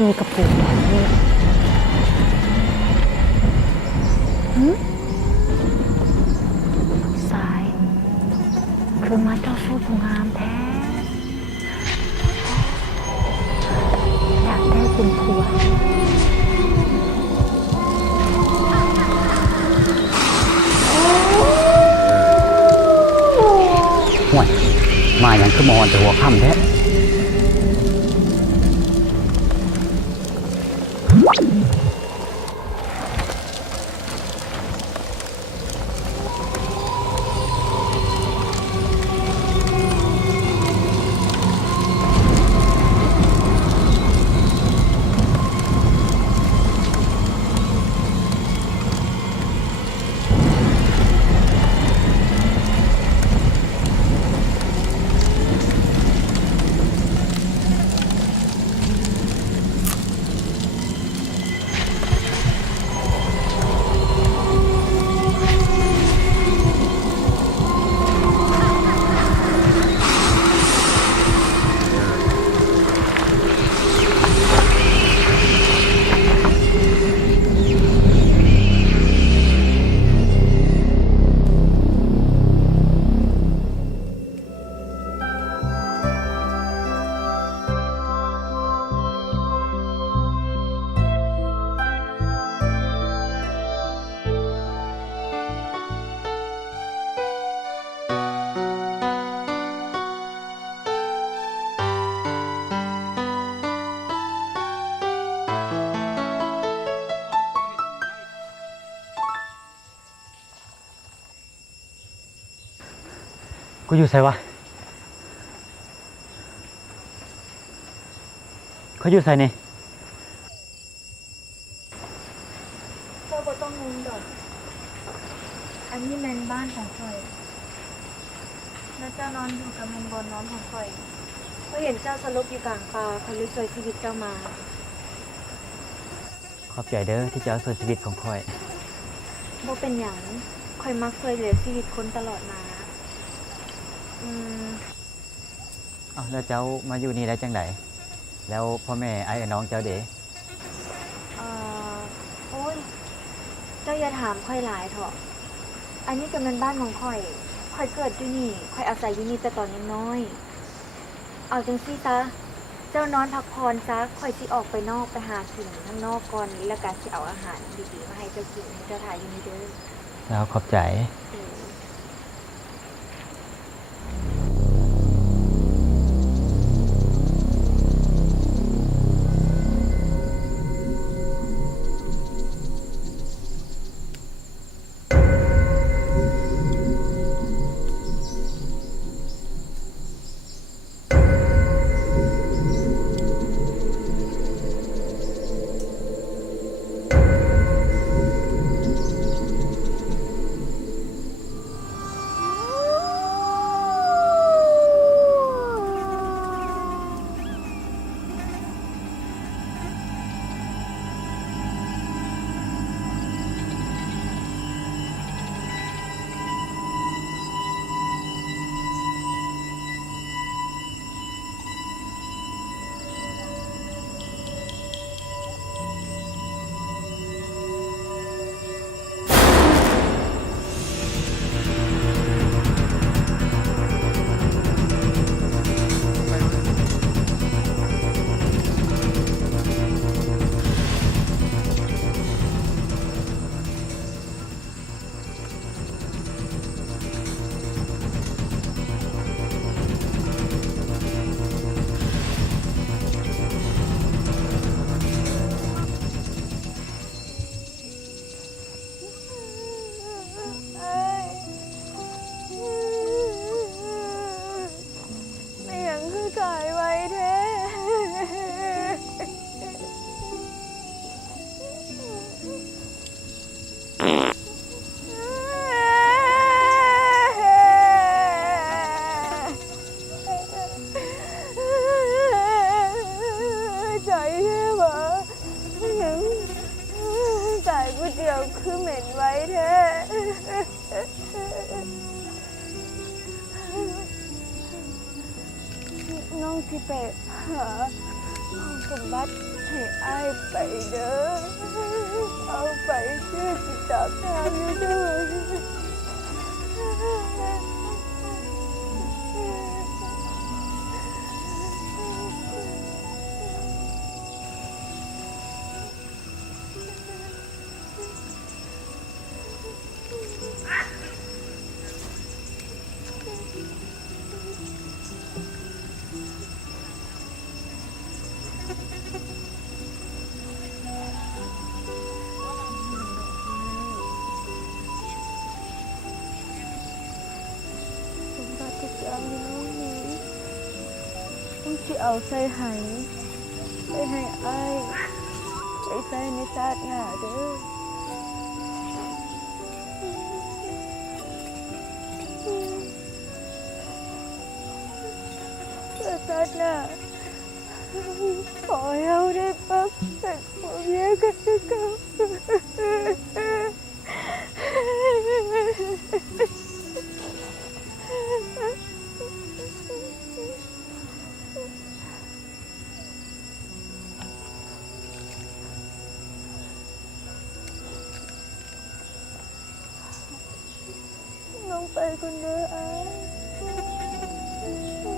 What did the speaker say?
จีกับปู่นี่สายคือมาเจ้าสู้ผู้งามแท้อยากได้เป็นผัวห่วยมาอย่างคือมอนแต่หัวค่ำแท้กูอยู่ไสวะเขาอยู่ไสนี่เจ้าบ่ต้องงงดอกอันนี้แม่นบ้านของข่อยแล้วเจ้านอนอยู่กับแม่นบนนอนของข่อยก็เห็นเจ้าสลบอยู่กลางป่าข่อยเลยช่วยชีวิตเจ้ามาขอบใจเด้อที่จะเอาส่วนชีวิตของข้อยบ่เป็นหยังข่อยมักช่วยเหลือชีวิตคนตลอดมาแล้วเจ้ามาอยู่นี่ได้จังไดแล้วพ่อแม่ไอ้น้องเจ้าเด้โอ้ยเจ้าอย่าถามข่อยหลายเถอะอันนี้ก็เป็นบ้านของข่อยเกิดอยู่นี่ข่อยอาศัยอยู่นี่แต่ตอนยังน้อยเอาจังซี่ซะเจ้านอนพักผ่อนซะข่อยสิออกไปนอกไปหากินข้างนอกก่อนแล้วก็สิเอาอาหารดีๆมาให้เจ้ากินให้เจ้าทานอยู่นี่เด้อแล้วขอบใจน้องสิไปหาสมบัติ ให้อายไปเด้อเอาไปชื่อสิตอบแทนอยู่เด้อ สมบัติทุกอย่างในโลกนี้ต้องสิเอาใส่ไหไปให้อ้ายไปใส่ในชาติหน้าเด้อเพื่อชาติหน้าขอให้เราได้ปักเป็นผัวเมียกันคือเก่า น้องไปคนเดียวอ้าย